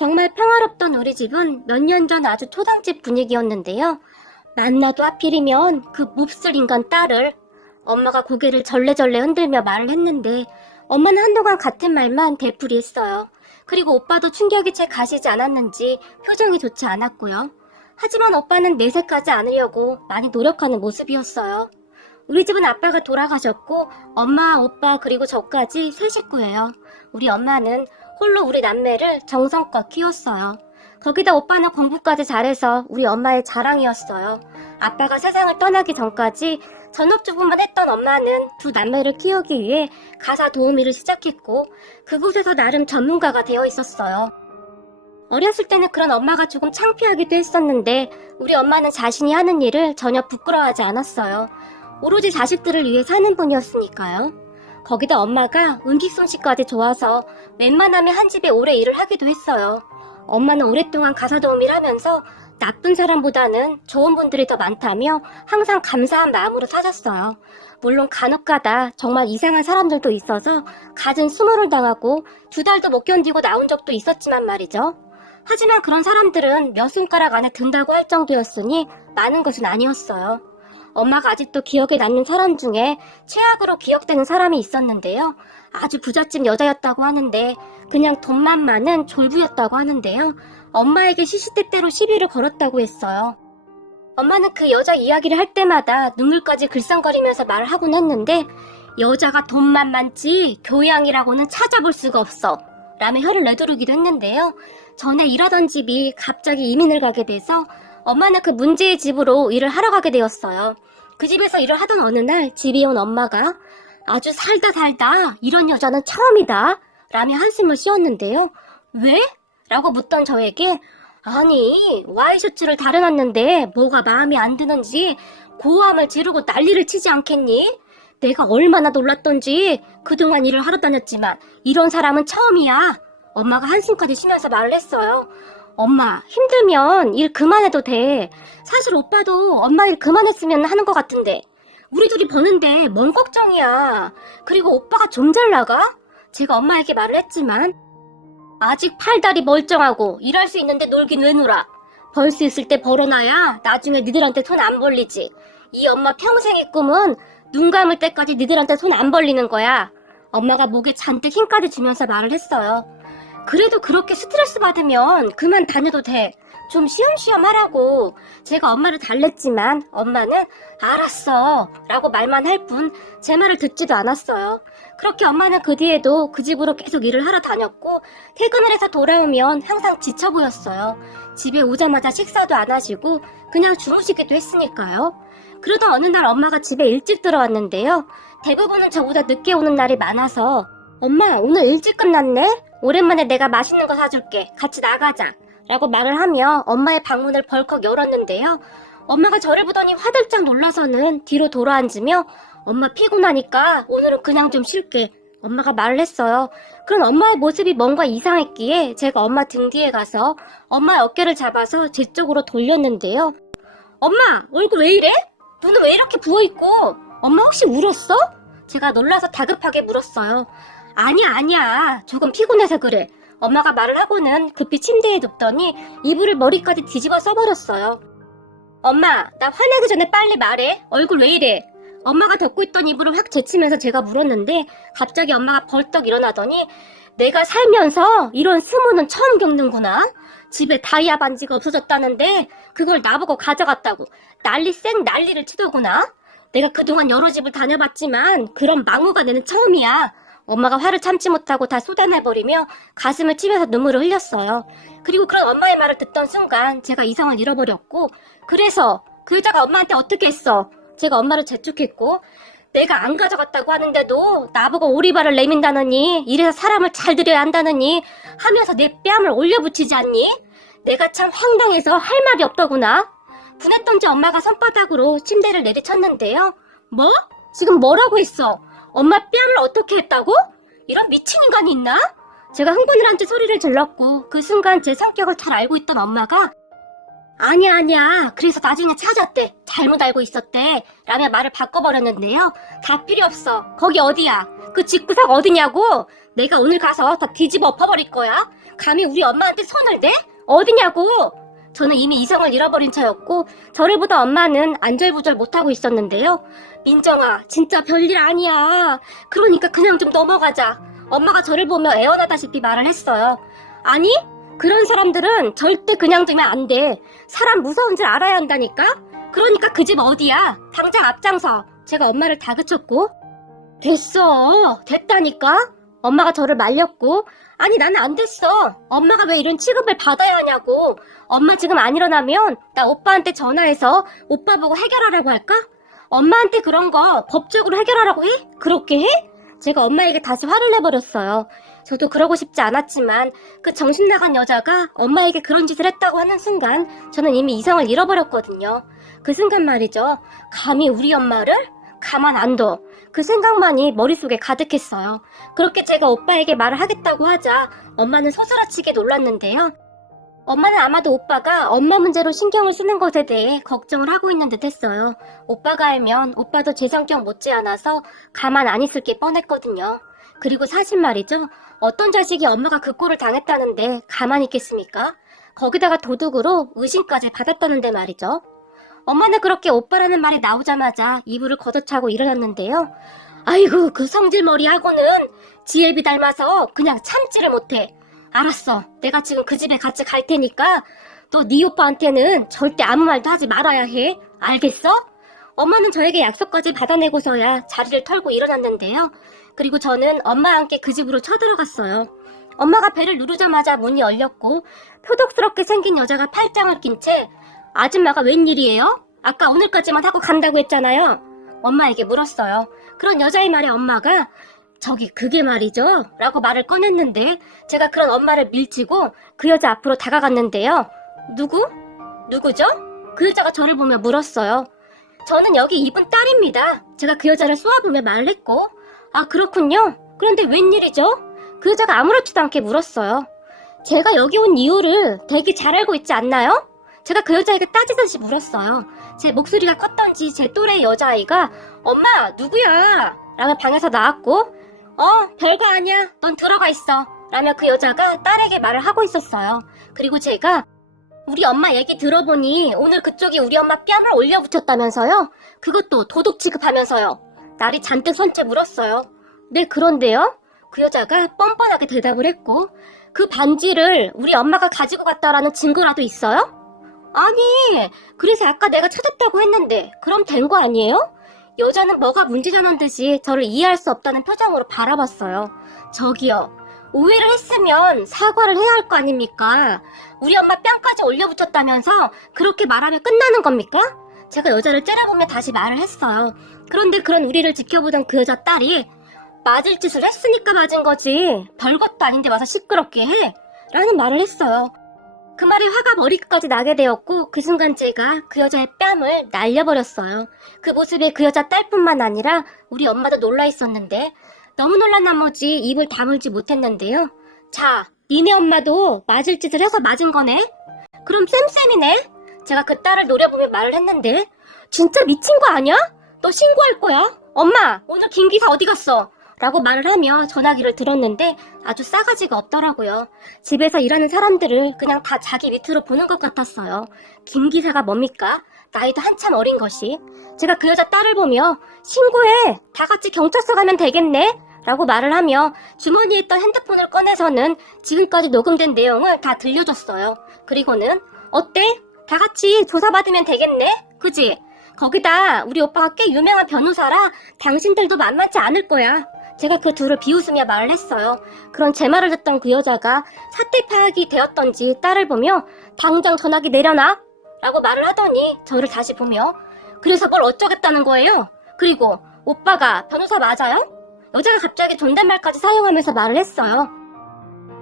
정말 평화롭던 우리 집은 몇 년 전 아주 초상집 분위기였는데요. 만나도 하필이면 그 몹쓸 인간 딸을 엄마가 고개를 절레절레 흔들며 말을 했는데 엄마는 한동안 같은 말만 되풀이했어요. 그리고 오빠도 충격이 채 가시지 않았는지 표정이 좋지 않았고요. 하지만 오빠는 내색하지 않으려고 많이 노력하는 모습이었어요. 우리 집은 아빠가 돌아가셨고 엄마, 오빠 그리고 저까지 세 식구예요. 우리 엄마는 홀로 우리 남매를 정성껏 키웠어요. 거기다 오빠는 공부까지 잘해서 우리 엄마의 자랑이었어요. 아빠가 세상을 떠나기 전까지 전업주부만 했던 엄마는 두 남매를 키우기 위해 가사 도우미를 시작했고 그곳에서 나름 전문가가 되어 있었어요. 어렸을 때는 그런 엄마가 조금 창피하기도 했었는데 우리 엄마는 자신이 하는 일을 전혀 부끄러워하지 않았어요. 오로지 자식들을 위해 사는 분이었으니까요. 거기다 엄마가 음식솜씨까지 좋아서 웬만하면 한 집에 오래 일을 하기도 했어요. 엄마는 오랫동안 가사 도우미를 하면서 나쁜 사람보다는 좋은 분들이 더 많다며 항상 감사한 마음으로 사셨어요. 물론 간혹가다 정말 이상한 사람들도 있어서 갖은 수모를 당하고 2달도 못 견디고 나온 적도 있었지만 말이죠. 하지만 그런 사람들은 몇 손가락 안에 든다고 할 정도였으니 많은 것은 아니었어요. 엄마가 아직도 기억에 남는 사람 중에 최악으로 기억되는 사람이 있었는데요. 아주 부잣집 여자였다고 하는데 그냥 돈만 많은 졸부였다고 하는데요. 엄마에게 시시때때로 시비를 걸었다고 했어요. 엄마는 그 여자 이야기를 할 때마다 눈물까지 글썽거리면서 말을 하곤 했는데 여자가 돈만 많지 교양이라고는 찾아볼 수가 없어 라며 혀를 내두르기도 했는데요. 전에 일하던 집이 갑자기 이민을 가게 돼서 엄마는 그 문제의 집으로 일을 하러 가게 되었어요. 그 집에서 일을 하던 어느 날 집에 온 엄마가 아주 살다 이런 여자는 처음이다 라며 한숨을 쉬었는데요. 왜? 라고 묻던 저에게 아니 와이셔츠를 달아놨는데 뭐가 마음에 안 드는지 고함을 지르고 난리를 치지 않겠니? 내가 얼마나 놀랐던지 그동안 일을 하러 다녔지만 이런 사람은 처음이야. 엄마가 한숨까지 쉬면서 말을 했어요. 엄마 힘들면 일 그만해도 돼. 사실 오빠도 엄마 일 그만했으면 하는 것 같은데 우리 둘이 버는데 뭔 걱정이야. 그리고 오빠가 좀 잘 나가? 제가 엄마에게 말을 했지만 아직 팔다리 멀쩡하고 일할 수 있는데 놀긴 왜 놀아. 벌 수 있을 때 벌어놔야 나중에 니들한테 손 안 벌리지. 이 엄마 평생의 꿈은 눈 감을 때까지 니들한테 손 안 벌리는 거야. 엄마가 목에 잔뜩 힘까지 주면서 말을 했어요. 그래도 그렇게 스트레스 받으면 그만 다녀도 돼. 좀 쉬엄쉬엄 하라고. 제가 엄마를 달랬지만 엄마는 알았어 라고 말만 할 뿐 제 말을 듣지도 않았어요. 그렇게 엄마는 그 뒤에도 그 집으로 계속 일을 하러 다녔고 퇴근을 해서 돌아오면 항상 지쳐 보였어요. 집에 오자마자 식사도 안 하시고 그냥 주무시기도 했으니까요. 그러던 어느 날 엄마가 집에 일찍 들어왔는데요. 대부분은 저보다 늦게 오는 날이 많아서 엄마 오늘 일찍 끝났네? 오랜만에 내가 맛있는 거 사줄게. 같이 나가자. 라고 말을 하며 엄마의 방문을 벌컥 열었는데요. 엄마가 저를 보더니 화들짝 놀라서는 뒤로 돌아앉으며 엄마 피곤하니까 오늘은 그냥 좀 쉴게. 엄마가 말을 했어요. 그런 엄마의 모습이 뭔가 이상했기에 제가 엄마 등 뒤에 가서 엄마의 어깨를 잡아서 제 쪽으로 돌렸는데요. 엄마 얼굴 왜 이래? 눈은 왜 이렇게 부어있고? 엄마 혹시 울었어? 제가 놀라서 다급하게 물었어요. 아니야. 조금 피곤해서 그래. 엄마가 말을 하고는 급히 침대에 눕더니 이불을 머리까지 뒤집어 써버렸어요. 엄마, 나 화나기 전에 빨리 말해. 얼굴 왜 이래? 엄마가 덮고 있던 이불을 확 제치면서 제가 물었는데 갑자기 엄마가 벌떡 일어나더니 내가 살면서 이런 스모는 처음 겪는구나. 집에 다이아 반지가 없어졌다는데 그걸 나보고 가져갔다고 난리를 치더구나. 내가 그동안 여러 집을 다녀봤지만 그런 망우가 내는 처음이야. 엄마가 화를 참지 못하고 다 쏟아내버리며 가슴을 치면서 눈물을 흘렸어요. 그리고 그런 엄마의 말을 듣던 순간 제가 이성을 잃어버렸고 그래서 그 여자가 엄마한테 어떻게 했어? 제가 엄마를 재촉했고 내가 안 가져갔다고 하는데도 나보고 오리발을 내민다느니 이래서 사람을 잘 들여야 한다느니 하면서 내 뺨을 올려붙이지 않니? 내가 참 황당해서 할 말이 없더구나. 분했던지 엄마가 손바닥으로 침대를 내리쳤는데요. 뭐? 지금 뭐라고 했어? 엄마 뺨을 어떻게 했다고? 이런 미친 인간이 있나? 제가 흥분을 한 채 소리를 질렀고 그 순간 제 성격을 잘 알고 있던 엄마가 아니야. 그래서 나중에 찾았대. 잘못 알고 있었대. 라며 말을 바꿔버렸는데요. 다 필요 없어. 거기 어디야? 그 집구석 어디냐고? 내가 오늘 가서 다 뒤집어 엎어버릴 거야. 감히 우리 엄마한테 손을 대? 어디냐고? 저는 이미 이성을 잃어버린 차였고 저를 보다 엄마는 안절부절 못하고 있었는데요. 민정아, 진짜 별일 아니야. 그러니까 그냥 좀 넘어가자. 엄마가 저를 보며 애원하다시피 말을 했어요. 아니, 그런 사람들은 절대 그냥 두면 안 돼. 사람 무서운 줄 알아야 한다니까? 그러니까 그 집 어디야? 당장 앞장서. 제가 엄마를 다그쳤고. 됐어. 됐다니까? 엄마가 저를 말렸고. 아니, 나는 안 됐어. 엄마가 왜 이런 취급을 받아야 하냐고. 엄마 지금 안 일어나면 나 오빠한테 전화해서 오빠 보고 해결하라고 할까? 엄마한테 그런 거 법적으로 해결하라고 해? 그렇게 해? 제가 엄마에게 다시 화를 내버렸어요. 저도 그러고 싶지 않았지만 그 정신 나간 여자가 엄마에게 그런 짓을 했다고 하는 순간 저는 이미 이성을 잃어버렸거든요. 그 순간 말이죠. 감히 우리 엄마를 가만 안 둬. 그 생각만이 머릿속에 가득했어요. 그렇게 제가 오빠에게 말을 하겠다고 하자 엄마는 소스라치게 놀랐는데요. 엄마는 아마도 오빠가 엄마 문제로 신경을 쓰는 것에 대해 걱정을 하고 있는 듯 했어요. 오빠가 알면 오빠도 제 성격 못지않아서 가만 안 있을 게 뻔했거든요. 그리고 사실 말이죠. 어떤 자식이 엄마가 그 꼴을 당했다는데 가만히 있겠습니까? 거기다가 도둑으로 의심까지 받았다는데 말이죠. 엄마는 그렇게 오빠라는 말이 나오자마자 이불을 걷어차고 일어났는데요. 아이고, 그 성질머리하고는 지혜비 닮아서 그냥 참지를 못해. 알았어. 내가 지금 그 집에 같이 갈 테니까 너 네 오빠한테는 절대 아무 말도 하지 말아야 해. 알겠어? 엄마는 저에게 약속까지 받아내고서야 자리를 털고 일어났는데요. 그리고 저는 엄마와 함께 그 집으로 쳐들어갔어요. 엄마가 배를 누르자마자 문이 열렸고 표독스럽게 생긴 여자가 팔짱을 낀 채 아줌마가 웬일이에요? 아까 오늘까지만 하고 간다고 했잖아요. 엄마에게 물었어요. 그런 여자의 말에 엄마가 저기 그게 말이죠? 라고 말을 꺼냈는데 제가 그런 엄마를 밀치고 그 여자 앞으로 다가갔는데요. 누구죠? 그 여자가 저를 보며 물었어요. 저는 여기 이분 딸입니다. 제가 그 여자를 쏘아보며 말을 했고 아, 그렇군요. 그런데 웬일이죠? 그 여자가 아무렇지도 않게 물었어요. 제가 여기 온 이유를 되게 잘 알고 있지 않나요? 제가 그 여자에게 따지듯이 물었어요. 제 목소리가 컸던지 제 또래의 여자아이가 엄마 누구야? 라며 방에서 나왔고 별거 아니야. 넌 들어가 있어. 라며 그 여자가 딸에게 말을 하고 있었어요. 그리고 제가 우리 엄마 얘기 들어보니 오늘 그쪽이 우리 엄마 뺨을 올려붙였다면서요? 그것도 도둑 취급하면서요. 날이 잔뜩 선 채 물었어요. 네, 그런데요? 그 여자가 뻔뻔하게 대답을 했고 그 반지를 우리 엄마가 가지고 갔다라는 증거라도 있어요? 아니, 그래서 아까 내가 찾았다고 했는데 그럼 된 거 아니에요? 여자는 뭐가 문제자는 듯이 저를 이해할 수 없다는 표정으로 바라봤어요. 저기요, 오해를 했으면 사과를 해야 할 거 아닙니까? 우리 엄마 뺨까지 올려붙였다면서 그렇게 말하면 끝나는 겁니까? 제가 여자를 째려보며 다시 말을 했어요. 그런데 그런 우리를 지켜보던 그 여자 딸이 맞을 짓을 했으니까 맞은 거지 별것도 아닌데 와서 시끄럽게 해? 라는 말을 했어요. 그 말에 화가 머리끝까지 나게 되었고 그 순간 제가 그 여자의 뺨을 날려버렸어요. 그 모습에 그 여자 딸뿐만 아니라 우리 엄마도 놀라 있었는데 너무 놀란 나머지 입을 다물지 못했는데요. 자, 니네 엄마도 맞을 짓을 해서 맞은 거네? 그럼 쌤쌤이네? 제가 그 딸을 노려보며 말을 했는데 진짜 미친 거 아니야? 너 신고할 거야? 엄마, 오늘 김 기사 어디 갔어? 라고 말을 하며 전화기를 들었는데 아주 싸가지가 없더라고요. 집에서 일하는 사람들을 그냥 다 자기 밑으로 보는 것 같았어요. 김 기사가 뭡니까? 나이도 한참 어린 것이. 제가 그 여자 딸을 보며 신고해! 다 같이 경찰서 가면 되겠네? 라고 말을 하며 주머니에 있던 핸드폰을 꺼내서는 지금까지 녹음된 내용을 다 들려줬어요. 그리고는 어때? 다 같이 조사받으면 되겠네? 그지? 거기다 우리 오빠가 꽤 유명한 변호사라 당신들도 만만치 않을 거야. 제가 그 둘을 비웃으며 말을 했어요. 그런 제 말을 듣던 그 여자가 사태 파악이 되었던지 딸을 보며 당장 전화기 내려놔! 라고 말을 하더니 저를 다시 보며 그래서 뭘 어쩌겠다는 거예요? 그리고 오빠가 변호사 맞아요? 여자가 갑자기 존댓말까지 사용하면서 말을 했어요.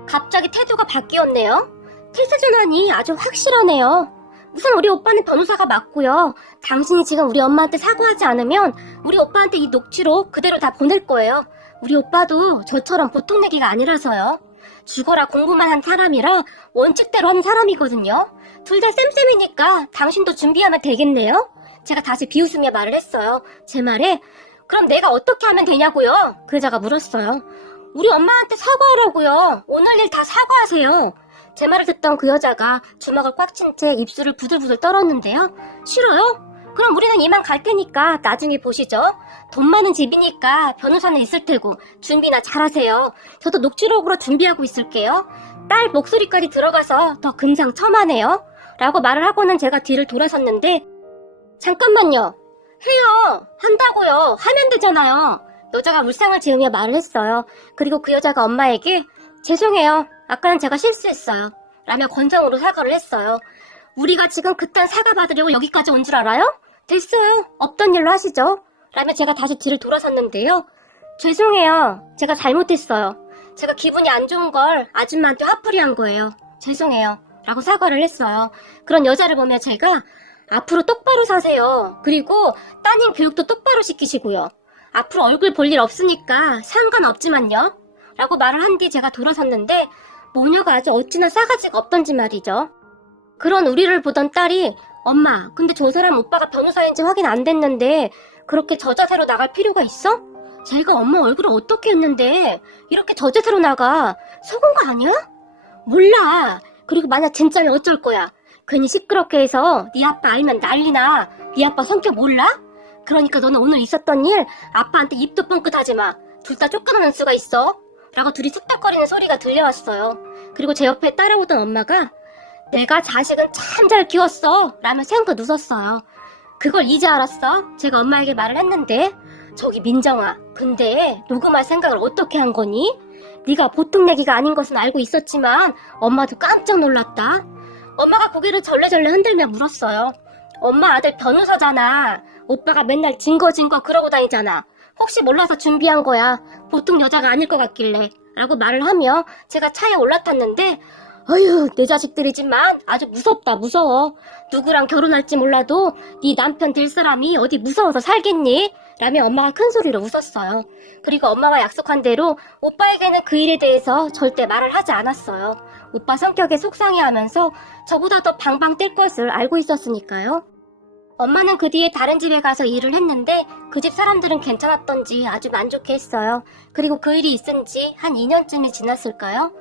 갑자기 태도가 바뀌었네요. 필수 전환이 아주 확실하네요. 우선 우리 오빠는 변호사가 맞고요. 당신이 지금 우리 엄마한테 사과하지 않으면 우리 오빠한테 이 녹취록 그대로 다 보낼 거예요. 우리 오빠도 저처럼 보통 내기가 아니라서요. 죽어라 공부만 한 사람이라 원칙대로 하는 사람이거든요. 둘 다 쌤쌤이니까 당신도 준비하면 되겠네요. 제가 다시 비웃으며 말을 했어요. 제 말에 그럼 내가 어떻게 하면 되냐고요? 그 여자가 물었어요. 우리 엄마한테 사과하라고요. 오늘 일 다 사과하세요. 제 말을 듣던 그 여자가 주먹을 꽉 쥔 채 입술을 부들부들 떨었는데요. 싫어요? 그럼 우리는 이만 갈 테니까 나중에 보시죠. 돈 많은 집이니까 변호사는 있을 테고 준비나 잘하세요. 저도 녹취록으로 준비하고 있을게요. 딸 목소리까지 들어가서 더 금상첨화네요. 라고 말을 하고는 제가 뒤를 돌아섰는데 잠깐만요. 해요. 한다고요. 하면 되잖아요. 여자가 물상을 지으며 말을 했어요. 그리고 그 여자가 엄마에게 죄송해요. 아까는 제가 실수했어요. 라며 건성으로 사과를 했어요. 우리가 지금 그딴 사과 받으려고 여기까지 온 줄 알아요? 됐어요. 없던 일로 하시죠. 라며 제가 다시 뒤를 돌아섰는데요. 죄송해요. 제가 잘못했어요. 제가 기분이 안 좋은 걸 아줌마한테 화풀이 한 거예요. 죄송해요. 라고 사과를 했어요. 그런 여자를 보며 제가 앞으로 똑바로 사세요. 그리고 따님 교육도 똑바로 시키시고요. 앞으로 얼굴 볼 일 없으니까 상관없지만요. 라고 말을 한 뒤 제가 돌아섰는데 모녀가 아주 어찌나 싸가지가 없던지 말이죠. 그런 우리를 보던 딸이 엄마, 근데 저 사람 오빠가 변호사인지 확인 안 됐는데 그렇게 저 자세로 나갈 필요가 있어? 제가 엄마 얼굴을 어떻게 했는데 이렇게 저 자세로 나가? 속은 거 아니야? 몰라. 그리고 만약 진짜면 어쩔 거야? 괜히 시끄럽게 해서 네 아빠 알면 난리나. 네 아빠 성격 몰라? 그러니까 너는 오늘 있었던 일 아빠한테 입도 뻥끗하지 마. 둘 다 쫓겨나는 수가 있어. 라고 둘이 툭탁거리는 소리가 들려왔어요. 그리고 제 옆에 따라오던 엄마가 내가 자식은 참 잘 키웠어 라며 생긋 웃었어요. 그걸 이제 알았어? 제가 엄마에게 말을 했는데 저기 민정아, 근데 녹음할 생각을 어떻게 한 거니? 네가 보통 얘기가 아닌 것은 알고 있었지만 엄마도 깜짝 놀랐다. 엄마가 고개를 절레절레 흔들며 물었어요. 엄마 아들 변호사잖아. 오빠가 맨날 증거 그러고 다니잖아. 혹시 몰라서 준비한 거야. 보통 여자가 아닐 것 같길래. 라고 말을 하며 제가 차에 올라탔는데 어휴, 내 자식들이지만 아주 무섭다, 무서워. 누구랑 결혼할지 몰라도 네 남편 될 사람이 어디 무서워서 살겠니? 라며 엄마가 큰 소리로 웃었어요. 그리고 엄마가 약속한 대로 오빠에게는 그 일에 대해서 절대 말을 하지 않았어요. 오빠 성격에 속상해하면서 저보다 더 방방 뜰 것을 알고 있었으니까요. 엄마는 그 뒤에 다른 집에 가서 일을 했는데 그 집 사람들은 괜찮았던지 아주 만족해했어요. 그리고 그 일이 있은 지 한 2년쯤이 지났을까요?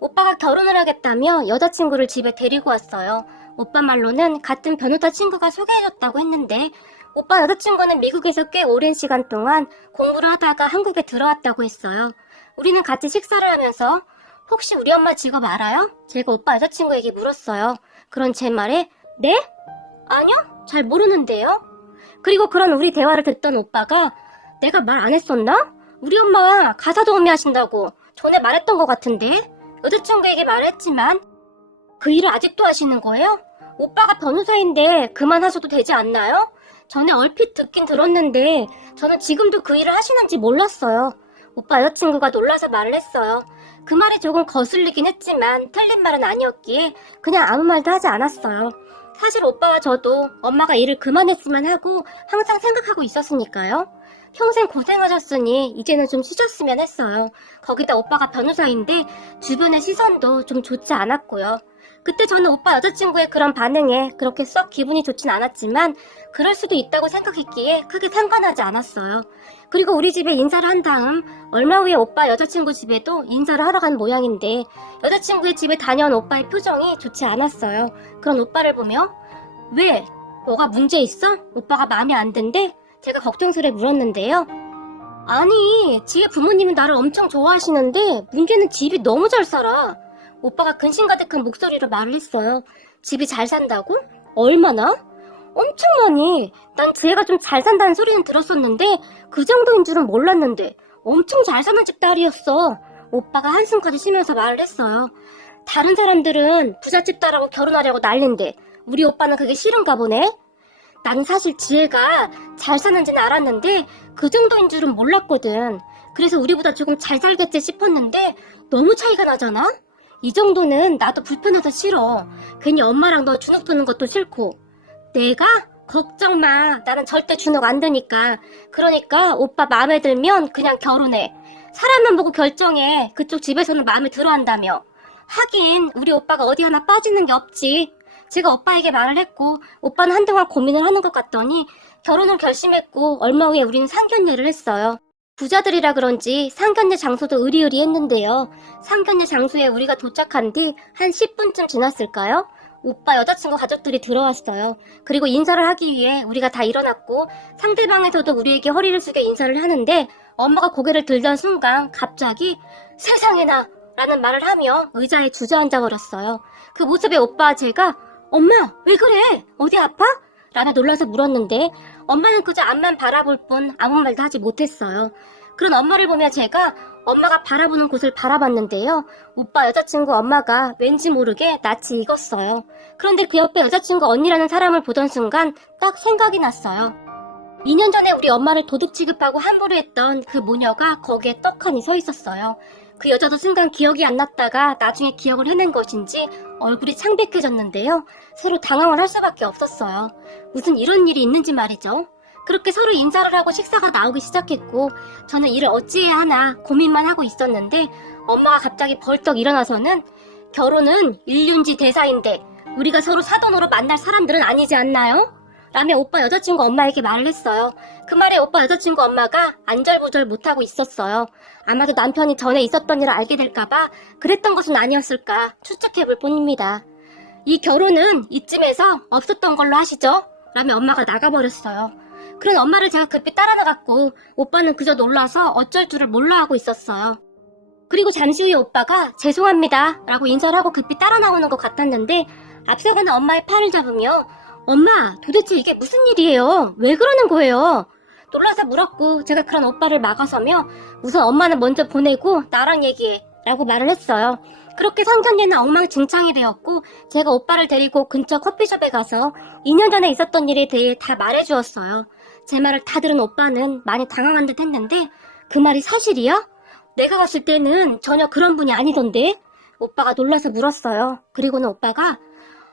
오빠가 결혼을 하겠다며 여자친구를 집에 데리고 왔어요. 오빠 말로는 같은 변호사 친구가 소개해줬다고 했는데 오빠 여자친구는 미국에서 꽤 오랜 시간 동안 공부를 하다가 한국에 들어왔다고 했어요. 우리는 같이 식사를 하면서 혹시 우리 엄마 직업 알아요? 제가 오빠 여자친구에게 물었어요. 그런 제 말에 네? 아니요? 잘 모르는데요? 그리고 그런 우리 대화를 듣던 오빠가 내가 말 안 했었나? 우리 엄마 가사 도우미 하신다고 전에 말했던 것 같은데? 여자친구에게 말했지만 그 일을 아직도 하시는 거예요? 오빠가 변호사인데 그만하셔도 되지 않나요? 전에 얼핏 듣긴 들었는데 저는 지금도 그 일을 하시는지 몰랐어요. 오빠 여자친구가 놀라서 말을 했어요. 그 말이 조금 거슬리긴 했지만 틀린 말은 아니었기에 그냥 아무 말도 하지 않았어요. 사실 오빠와 저도 엄마가 일을 그만했으면 하고 항상 생각하고 있었으니까요. 평생 고생하셨으니 이제는 좀 쉬셨으면 했어요. 거기다 오빠가 변호사인데 주변의 시선도 좀 좋지 않았고요. 그때 저는 오빠 여자친구의 그런 반응에 그렇게 썩 기분이 좋진 않았지만 그럴 수도 있다고 생각했기에 크게 상관하지 않았어요. 그리고 우리 집에 인사를 한 다음 얼마 후에 오빠 여자친구 집에도 인사를 하러 간 모양인데 여자친구의 집에 다녀온 오빠의 표정이 좋지 않았어요. 그런 오빠를 보며 왜? 뭐가 문제 있어? 오빠가 마음에 안 든대? 제가 걱정스레 물었는데요. 아니, 지혜 부모님이 나를 엄청 좋아하시는데 문제는 집이 너무 잘 살아. 오빠가 근심 가득한 목소리로 말을 했어요. 집이 잘 산다고? 얼마나? 엄청 많이. 난 지혜가 좀 잘 산다는 소리는 들었었는데 그 정도인 줄은 몰랐는데 엄청 잘 사는 집 딸이었어. 오빠가 한숨까지 쉬면서 말을 했어요. 다른 사람들은 부잣집 딸하고 결혼하려고 난린데 우리 오빠는 그게 싫은가 보네. 난 사실 지혜가 잘 사는지는 알았는데 그 정도인 줄은 몰랐거든. 그래서 우리보다 조금 잘 살겠지 싶었는데 너무 차이가 나잖아? 이 정도는 나도 불편해서 싫어. 괜히 엄마랑 너 주눅 드는 것도 싫고. 내가? 걱정 마. 나는 절대 주눅 안 드니까. 그러니까 오빠 마음에 들면 그냥 결혼해. 사람만 보고 결정해. 그쪽 집에서는 마음에 들어 한다며. 하긴 우리 오빠가 어디 하나 빠지는 게 없지. 제가 오빠에게 말을 했고 오빠는 한동안 고민을 하는 것 같더니 결혼을 결심했고 얼마 후에 우리는 상견례를 했어요. 부자들이라 그런지 상견례 장소도 으리으리했는데요. 상견례 장소에 우리가 도착한 뒤 한 10분쯤 지났을까요? 오빠 여자친구 가족들이 들어왔어요. 그리고 인사를 하기 위해 우리가 다 일어났고 상대방에서도 우리에게 허리를 숙여 인사를 하는데 엄마가 고개를 들던 순간 갑자기 세상에나 라는 말을 하며 의자에 주저앉아 버렸어요. 그 모습에 오빠와 제가 엄마 왜 그래? 어디 아파? 라며 놀라서 물었는데 엄마는 그저 앞만 바라볼 뿐 아무 말도 하지 못했어요. 그런 엄마를 보며 제가 엄마가 바라보는 곳을 바라봤는데요. 오빠 여자친구 엄마가 왠지 모르게 낯이 익었어요. 그런데 그 옆에 여자친구 언니라는 사람을 보던 순간 딱 생각이 났어요. 2년 전에 우리 엄마를 도둑 취급하고 함부로 했던 그 모녀가 거기에 떡하니 서 있었어요. 그 여자도 순간 기억이 안 났다가 나중에 기억을 해낸 것인지 얼굴이 창백해졌는데요. 서로 당황을 할 수밖에 없었어요. 무슨 이런 일이 있는지 말이죠. 그렇게 서로 인사를 하고 식사가 나오기 시작했고 저는 이를 어찌해야 하나 고민만 하고 있었는데 엄마가 갑자기 벌떡 일어나서는 결혼은 일륜지 대사인데 우리가 서로 사돈으로 만날 사람들은 아니지 않나요? 라며 오빠 여자친구 엄마에게 말을 했어요. 그 말에 오빠 여자친구 엄마가 안절부절 못하고 있었어요. 아마도 남편이 전에 있었던 일을 알게 될까봐 그랬던 것은 아니었을까 추측해볼 뿐입니다. 이 결혼은 이쯤에서 없었던 걸로 하시죠? 라며 엄마가 나가버렸어요. 그런 엄마를 제가 급히 따라 나갔고 오빠는 그저 놀라서 어쩔 줄을 몰라 하고 있었어요. 그리고 잠시 후에 오빠가 죄송합니다 라고 인사를 하고 급히 따라 나오는 것 같았는데 앞서가는 엄마의 팔을 잡으며 엄마 도대체 이게 무슨 일이에요? 왜 그러는 거예요? 놀라서 물었고 제가 그런 오빠를 막아서며 우선 엄마는 먼저 보내고 나랑 얘기해 라고 말을 했어요. 그렇게 상견례는 엉망진창이 되었고 제가 오빠를 데리고 근처 커피숍에 가서 2년 전에 있었던 일에 대해 다 말해주었어요. 제 말을 다 들은 오빠는 많이 당황한 듯 했는데 그 말이 사실이야? 내가 봤을 때는 전혀 그런 분이 아니던데? 오빠가 놀라서 물었어요. 그리고는 오빠가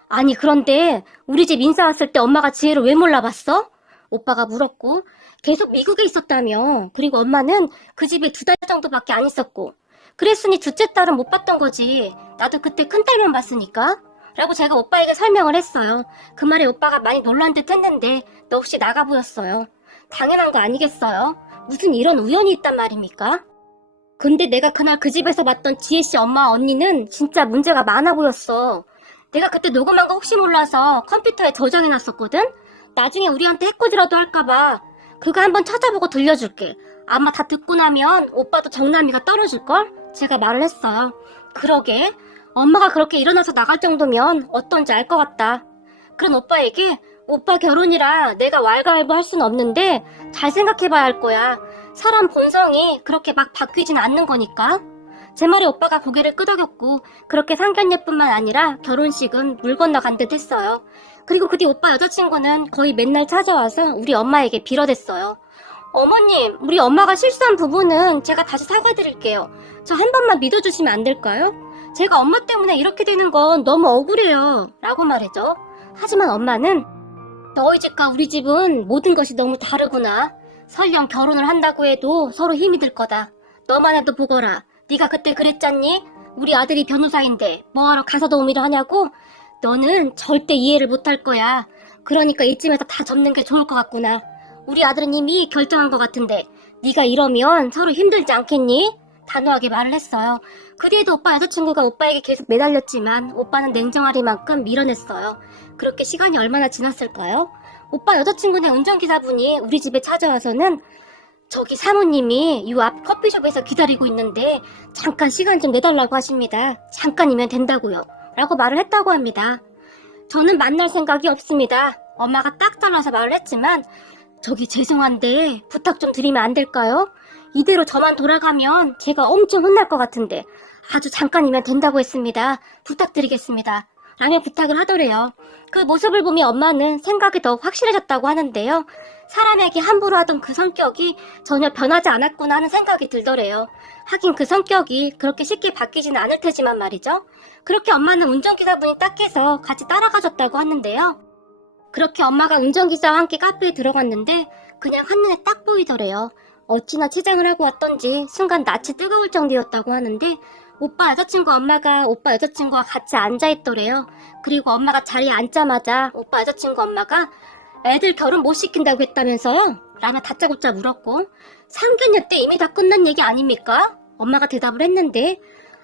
아니 그런데 우리 집 인사 왔을 때 엄마가 지혜를 왜 몰라봤어? 오빠가 물었고 계속 미국에 있었다며. 그리고 엄마는 그 집에 2달 정도밖에 안 있었고 그랬으니 둘째 딸은 못 봤던 거지. 나도 그때 큰딸만 봤으니까 라고 제가 오빠에게 설명을 했어요. 그 말에 오빠가 많이 놀란 듯 했는데 너 혹시 나가 보였어요. 당연한 거 아니겠어요? 무슨 이런 우연이 있단 말입니까? 근데 내가 그날 그 집에서 봤던 지혜씨 엄마 언니는 진짜 문제가 많아 보였어. 내가 그때 녹음한 거 혹시 몰라서 컴퓨터에 저장해놨었거든? 나중에 우리한테 해코지라도 할까봐 그거 한번 찾아보고 들려줄게. 아마 다 듣고 나면 오빠도 정남이가 떨어질걸? 제가 말을 했어요. 그러게 엄마가 그렇게 일어나서 나갈 정도면 어떤지 알 것 같다. 그런 오빠에게 오빠 결혼이라 내가 왈가왈부 할 순 없는데 잘 생각해봐야 할 거야. 사람 본성이 그렇게 막 바뀌진 않는 거니까. 제 말에 오빠가 고개를 끄덕였고 그렇게 상견례뿐만 아니라 결혼식은 물 건너간 듯 했어요. 그리고 그 뒤 오빠 여자친구는 거의 맨날 찾아와서 우리 엄마에게 빌어댔어요. 어머님, 우리 엄마가 실수한 부분은 제가 다시 사과드릴게요. 저 한 번만 믿어주시면 안 될까요? 제가 엄마 때문에 이렇게 되는 건 너무 억울해요. 라고 말했죠. 하지만 엄마는 너희 집과 우리 집은 모든 것이 너무 다르구나. 설령 결혼을 한다고 해도 서로 힘이 들 거다. 너만 해도 보거라. 네가 그때 그랬잖니? 우리 아들이 변호사인데 뭐하러 가사 도우미를 하냐고? 너는 절대 이해를 못할 거야. 그러니까 이쯤에서 다 접는 게 좋을 것 같구나. 우리 아들은 이미 결정한 것 같은데 네가 이러면 서로 힘들지 않겠니? 단호하게 말을 했어요. 그 뒤에도 오빠 여자친구가 오빠에게 계속 매달렸지만 오빠는 냉정하리만큼 밀어냈어요. 그렇게 시간이 얼마나 지났을까요? 오빠 여자친구네 운전기사분이 우리 집에 찾아와서는 저기 사모님이 이 앞 커피숍에서 기다리고 있는데 잠깐 시간 좀 내달라고 하십니다. 잠깐이면 된다고요. 라고 말을 했다고 합니다. 저는 만날 생각이 없습니다. 엄마가 딱 잘라서 말을 했지만 저기 죄송한데 부탁 좀 드리면 안 될까요? 이대로 저만 돌아가면 제가 엄청 혼날 것 같은데 아주 잠깐이면 된다고 했습니다. 부탁드리겠습니다. 라며 부탁을 하더래요. 그 모습을 보며 엄마는 생각이 더욱 확실해졌다고 하는데요. 사람에게 함부로 하던 그 성격이 전혀 변하지 않았구나 하는 생각이 들더래요. 하긴 그 성격이 그렇게 쉽게 바뀌지는 않을 테지만 말이죠. 그렇게 엄마는 운전기사분이 딱해서 같이 따라가줬다고 하는데요. 그렇게 엄마가 운전기사와 함께 카페에 들어갔는데 그냥 한눈에 딱 보이더래요. 어찌나 치장을 하고 왔던지 순간 낯이 뜨거울 정도였다고 하는데 오빠 여자친구 엄마가 오빠 여자친구와 같이 앉아있더래요. 그리고 엄마가 자리에 앉자마자 오빠 여자친구 엄마가 애들 결혼 못 시킨다고 했다면서요? 라며 다짜고짜 물었고, 상견례 때 이미 다 끝난 얘기 아닙니까? 엄마가 대답을 했는데,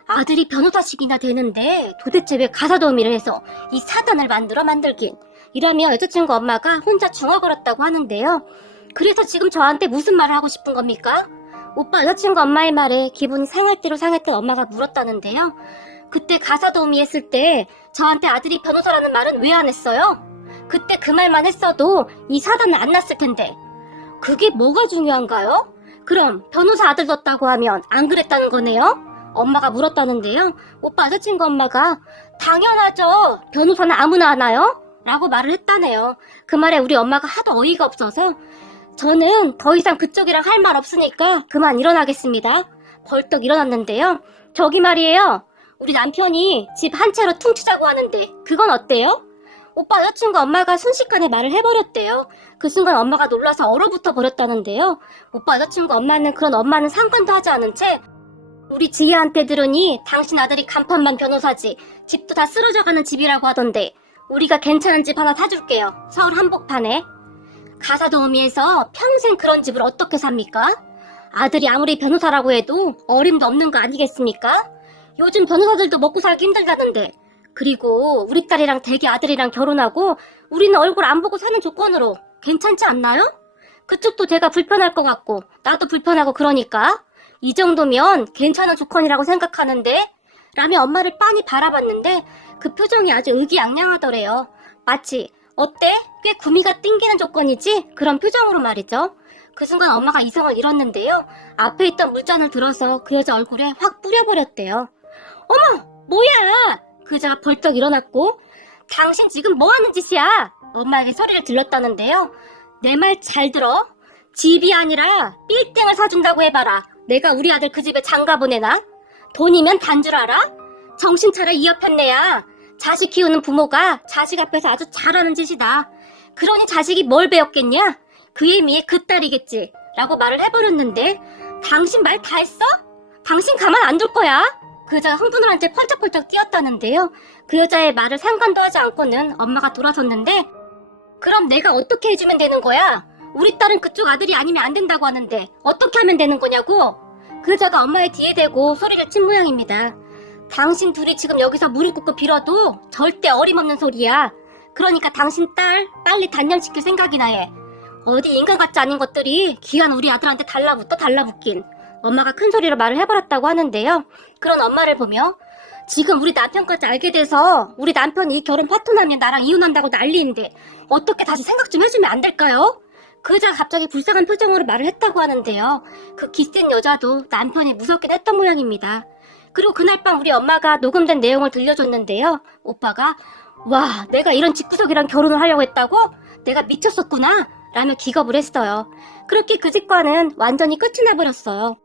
아들이 변호사식이나 되는데 도대체 왜 가사도우미를 해서 이 사단을 만들긴, 이라며 여자친구 엄마가 혼자 중얼거렸다고 하는데요. 그래서 지금 저한테 무슨 말을 하고 싶은 겁니까? 오빠 여자친구 엄마의 말에 기분이 상할 대로 상했던 엄마가 물었다는데요. 그때 가사도우미 했을 때 저한테 아들이 변호사라는 말은 왜 안 했어요? 그때 그 말만 했어도 이 사단은 안 났을 텐데. 그게 뭐가 중요한가요? 그럼 변호사 아들 뒀다고 하면 안 그랬다는 거네요? 엄마가 물었다는데요. 오빠 여자친구 엄마가 당연하죠. 변호사는 아무나 하나요? 라고 말을 했다네요. 그 말에 우리 엄마가 하도 어이가 없어서 저는 더 이상 그쪽이랑 할 말 없으니까 그만 일어나겠습니다. 벌떡 일어났는데요. 저기 말이에요. 우리 남편이 집 한 채로 퉁치자고 하는데 그건 어때요? 오빠 여자친구 엄마가 순식간에 말을 해버렸대요. 그 순간 엄마가 놀라서 얼어붙어 버렸다는데요. 오빠 여자친구 엄마는 그런 엄마는 상관도 하지 않은 채 우리 지혜한테 들으니 당신 아들이 간판만 변호사지 집도 다 쓰러져가는 집이라고 하던데 우리가 괜찮은 집 하나 사줄게요. 서울 한복판에. 가사도우미에서 평생 그런 집을 어떻게 삽니까? 아들이 아무리 변호사라고 해도 어림도 없는 거 아니겠습니까? 요즘 변호사들도 먹고 살기 힘들다는데. 그리고 우리 딸이랑 대기 아들이랑 결혼하고 우리는 얼굴 안 보고 사는 조건으로 괜찮지 않나요? 그쪽도 제가 불편할 것 같고 나도 불편하고 그러니까 이 정도면 괜찮은 조건이라고 생각하는데 라며 엄마를 빤히 바라봤는데 그 표정이 아주 의기양양하더래요. 마치 어때? 꽤 구미가 땡기는 조건이지? 그런 표정으로 말이죠. 그 순간 엄마가 이성을 잃었는데요. 앞에 있던 물잔을 들어서 그 여자 얼굴에 확 뿌려버렸대요. 어머! 뭐야! 그 여자가 벌떡 일어났고 당신 지금 뭐하는 짓이야? 엄마에게 소리를 질렀다는데요. 내 말 잘 들어. 집이 아니라 빌딩을 사준다고 해봐라. 내가 우리 아들 그 집에 장가 보내나? 돈이면 단 줄 알아? 정신 차려 이 옆편네야. 자식 키우는 부모가 자식 앞에서 아주 잘하는 짓이다. 그러니 자식이 뭘 배웠겠냐? 그의 미에 그 딸이겠지. 라고 말을 해버렸는데 당신 말 다 했어? 당신 가만 안 둘 거야? 그 여자가 흥분을 한 채 펄쩍펄쩍 뛰었다는데요. 그 여자의 말을 상관도 하지 않고는 엄마가 돌아섰는데 그럼 내가 어떻게 해주면 되는 거야? 우리 딸은 그쪽 아들이 아니면 안 된다고 하는데 어떻게 하면 되는 거냐고? 그 여자가 엄마의 뒤에 대고 소리를 친 모양입니다. 당신 둘이 지금 여기서 무릎 꿇고 빌어도 절대 어림없는 소리야. 그러니까 당신 딸 빨리 단련시킬 생각이나 해. 어디 인간 같지 않은 것들이 귀한 우리 아들한테 달라붙긴. 엄마가 큰 소리로 말을 해버렸다고 하는데요. 그런 엄마를 보며 지금 우리 남편까지 알게 돼서 우리 남편이 이 결혼 파토나면 나랑 이혼한다고 난리인데 어떻게 다시 생각 좀 해주면 안 될까요? 그 여자가 갑자기 불쌍한 표정으로 말을 했다고 하는데요. 그 기센 여자도 남편이 무섭긴 했던 모양입니다. 그리고 그날 밤 우리 엄마가 녹음된 내용을 들려줬는데요. 오빠가 와 내가 이런 집구석이랑 결혼을 하려고 했다고? 내가 미쳤었구나 라며 기겁을 했어요. 그렇게 그 집과는 완전히 끝이 나버렸어요.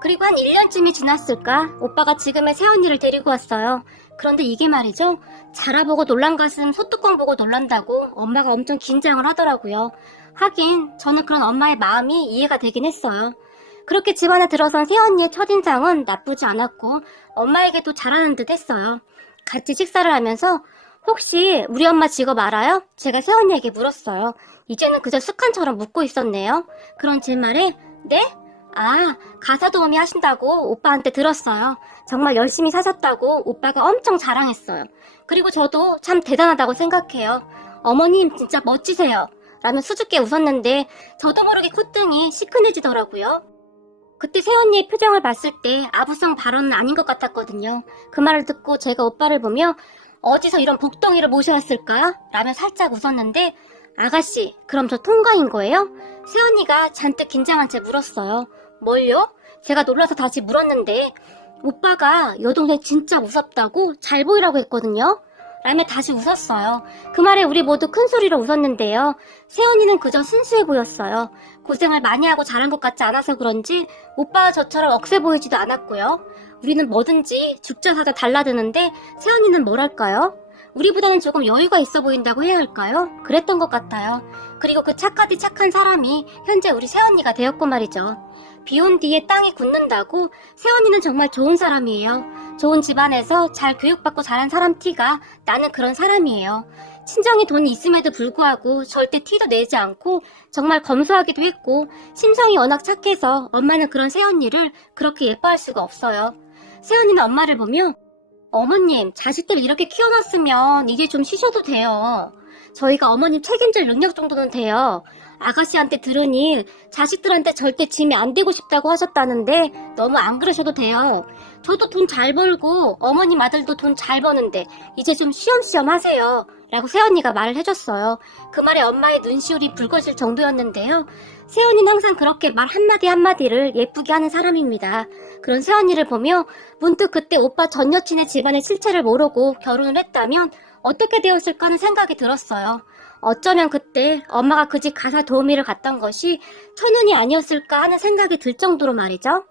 그리고 한 1년쯤이 지났을까 오빠가 지금의 새언니를 데리고 왔어요. 그런데 이게 말이죠. 자라보고 놀란 가슴 소뚜껑 보고 놀란다고 엄마가 엄청 긴장을 하더라고요. 하긴 저는 그런 엄마의 마음이 이해가 되긴 했어요. 그렇게 집안에 들어선 새언니의 첫인상은 나쁘지 않았고 엄마에게도 잘하는 듯 했어요. 같이 식사를 하면서 혹시 우리 엄마 직업 알아요? 제가 새언니에게 물었어요. 이제는 그저 습관처럼 묻고 있었네요. 그런 제 말에 네? 아, 가사도우미 하신다고 오빠한테 들었어요. 정말 열심히 사셨다고 오빠가 엄청 자랑했어요. 그리고 저도 참 대단하다고 생각해요. 어머님 진짜 멋지세요. 라며 수줍게 웃었는데 저도 모르게 콧등이 시큰해지더라고요. 그때 새언니의 표정을 봤을 때 아부성 발언은 아닌 것 같았거든요. 그 말을 듣고 제가 오빠를 보며 어디서 이런 복덩이를 모셔왔을까? 라며 살짝 웃었는데 아가씨, 그럼 저 통과인 거예요? 새언니가 잔뜩 긴장한 채 물었어요. 뭘요? 제가 놀라서 다시 물었는데 오빠가 여동생 진짜 무섭다고 잘 보이라고 했거든요. 라며 다시 웃었어요. 그 말에 우리 모두 큰 소리로 웃었는데요. 새언니는 그저 순수해 보였어요. 고생을 많이 하고 자란 것 같지 않아서 그런지 오빠와 저처럼 억세 보이지도 않았고요. 우리는 뭐든지 죽자 사자 달라드는데 새언니는 뭐랄까요? 우리보다는 조금 여유가 있어 보인다고 해야 할까요? 그랬던 것 같아요. 그리고 그 착하디 착한 사람이 현재 우리 새언니가 되었고 말이죠. 비온 뒤에 땅이 굳는다고 새언니는 정말 좋은 사람이에요. 좋은 집안에서 잘 교육받고 자란 사람 티가 나는 그런 사람이에요. 친정에 돈이 있음에도 불구하고 절대 티도 내지 않고 정말 검소하기도 했고 심성이 워낙 착해서 엄마는 그런 새언니를 그렇게 예뻐할 수가 없어요. 새언니는 엄마를 보며 어머님, 자식들 이렇게 키워놨으면 이제 좀 쉬셔도 돼요. 저희가 어머님 책임질 능력 정도는 돼요. 아가씨한테 들으니 자식들한테 절대 짐이 안 되고 싶다고 하셨다는데 너무 안 그러셔도 돼요. 저도 돈 잘 벌고 어머님 아들도 돈 잘 버는데 이제 좀 쉬엄쉬엄 하세요. 라고 새언니가 말을 해줬어요. 그 말에 엄마의 눈시울이 붉어질 정도였는데요. 새언니는 항상 그렇게 말 한마디 한마디를 예쁘게 하는 사람입니다. 그런 새언니를 보며 문득 그때 오빠 전 여친의 집안의 실체를 모르고 결혼을 했다면 어떻게 되었을까 하는 생각이 들었어요. 어쩌면 그때 엄마가 그 집 가사 도우미를 갔던 것이 천운이 아니었을까 하는 생각이 들 정도로 말이죠.